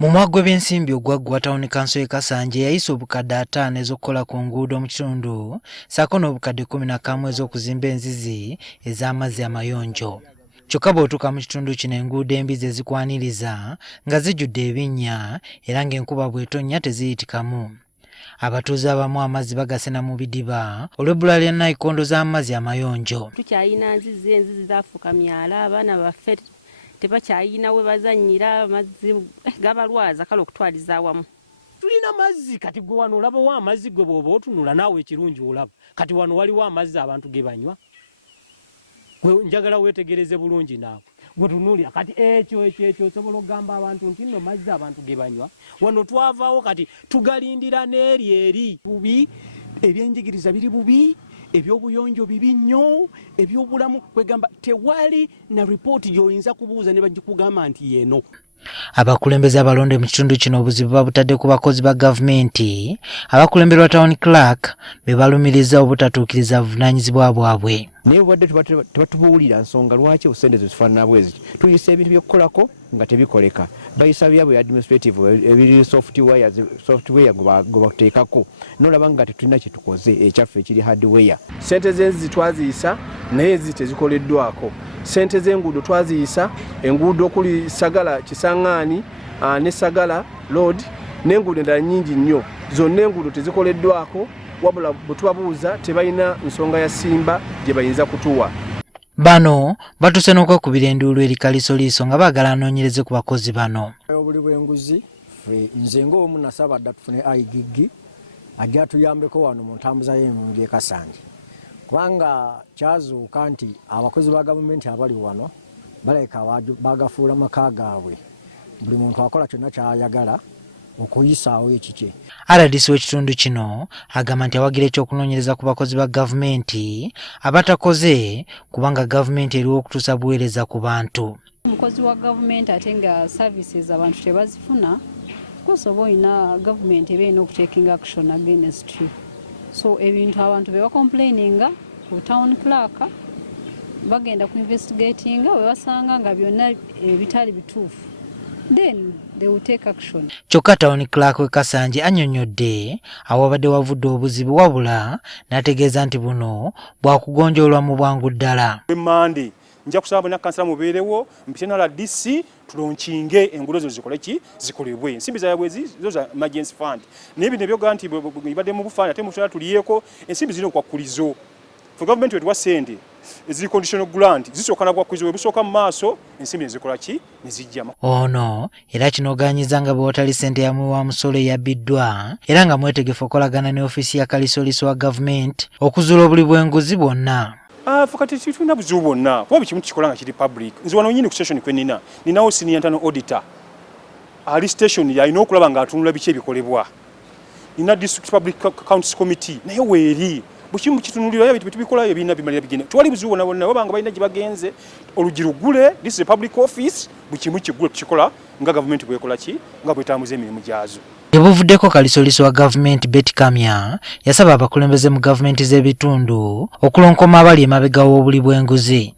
Mu mwaka gw'ensimbi ogwaggwa Town Council Kasanja yayisa obukadde 5 ez'okukola ku nguudo mu kitundu ssaako n'obukadde 11 ez'okuzimba enzizi ez'amazzi amayonjo. Kyokka bw'otuuka mu kitundu kino enguudo embi ze zikwaniriza nga zijjudde ebinnya era ng'enkuba bw'etonnya teziyitikamu. Abatuuze abamu amazzi bagasena mu bidiba olw'ebbula lya nnayikondo z'amazzi amayonjo. Tukyayina enzizi zaafuuka myala, abaana baffe tebakyayina we bazannyira, amazzi gabalwaza kale okutwaliza awamu. Tulina mazzi kati gwe wano olaba wa amazzi gwe bw'oba otunula naawe ekirungi olaba. Kati wano waliwo amazzi abantu ge banywa. Gwe njagala weetegereze bulungi naawe. Gwe tunuulira kati ekyo osobola okugamba abantu nti nno mazzi abantu ge banywa. Wano twavaawo kati tugalindira n'eri bubi, ebyenjigiriza biri bubi, ebyobuyonjo bibi nnyo, ebyobulamu kwegamba tewali na ripooti gy'oyinza kubuuza ne bagikugamba nti yeeno. Abakulembeze abalonde mu kitundu kino obuzibu babutadde ku bakozi ba gavumenti abakulemberwa town clerk be balumiriza obutatuukiriza buvunaanyizibwa bwabwe. Naye wadde tebatubuulira nsonga lwaki obusente zifaanana bwezi. Tuyisa ebintu by'okukolako nga tebikoleka. Bayisa byabwe administrative ebiri software gwe bateekako. N'olaba nga tetulina kye tukoze ekyaffe ekiri hardware. Ssente z'enzizi twaziyisa naye enzizi tezikoleddwako. Ssente z'enguudo twaziyisa, enguudo okuli Sagala Kisaŋŋaani ne Sagala Road n'enguudo endala nnyingi nnyo. Zonna enguudo tezikoleddwako wabula bwe tubabuuza tebalina nsonga ya Simba gye bayinza kutuwa. Bano batuse n'okwekubira enduulu eri Kaliisoliiso nga baagala anoonyereze ku bakozi bano. Obuli bw'enguzi nze ng'omu nasabadde tufune ayigigi ajja tuyambeko wano mu ntambuza y'emmundu e Kasanja. Kubanga kyazuuka nti abakozi ba gavumenti abali wano baleka bagafuula maka gaabwe. Buli muntu akola kyonna ky'ayagala okuyisaawo ekikye. RDC w'ekitundu kino agamba nti awagira ekyokunoonyereza ku bakozi ba gavumenti abatakoze kubanga gavumenti eriwo okutuusa buweereza ku bantu. Omukozi wa gavumenti ate nga services abantu tebazifuna kusobola olina gavumenti ebeerina okutekinga action against you. So ebintu abantu be complaininga ku town clerk bagenda ku investigatinga we basanga nga byonna bitali bituufu. Then they will take action. Kyokka town clerk we Kasanja annyonnyodde awabadde wavudde obuzibu wabula n'ategeeza nti buno bwakugonjoolwa mu bwangu ddala. Mande nja kusaba bonna kansala mubeerewo mpite na DC tulonkinge enguudo zo zikole ki zikolebwe ensimbi za bwezi zo za emergency fund n'ebintu ebyoga nti ibadde mu bufaana ate musola tuliyeko ensimbi zino kwa kulizo for government wetu wasende ezi conditional grant zisokana kwa kulizo ebisoka mu maaso ensimbi ezikola ki nezijjama. Ono era kinogaanyiza nga bw'otali ssente yamu wa musolo eyabbiddwa era nga mwetegefu okolagana ne ofisi ya Kaliisoliiso wa Gavumenti okuzuula obuli bw'enguzi bwonna. Fakati tulina buzibu bwonna kuba buli kimu kikola nga kiri public. Nze wano nyini ku station kwe ninawo senior internal auditor ali station yalina okulaba nga atunula biki ebikolebwa. Nina district public accounts committee naye weeri buli kimu kitunulirwa ebintu tubikola ebina bimalira bigenda. Twali buzibu bwonna wabanga balina gye bagenze olugiru gule this is a public office buli kimu kigule kikola nga gavumenti bwekola ki nga bwetambuza emirimu gyazo. Ebuvuddeko Kaliisoliiso wa Gavumenti Meeya yasaba abakulembeze mu gavumenti z'ebitundu okulonkoma abali emabega w'obuli bw'enguzi.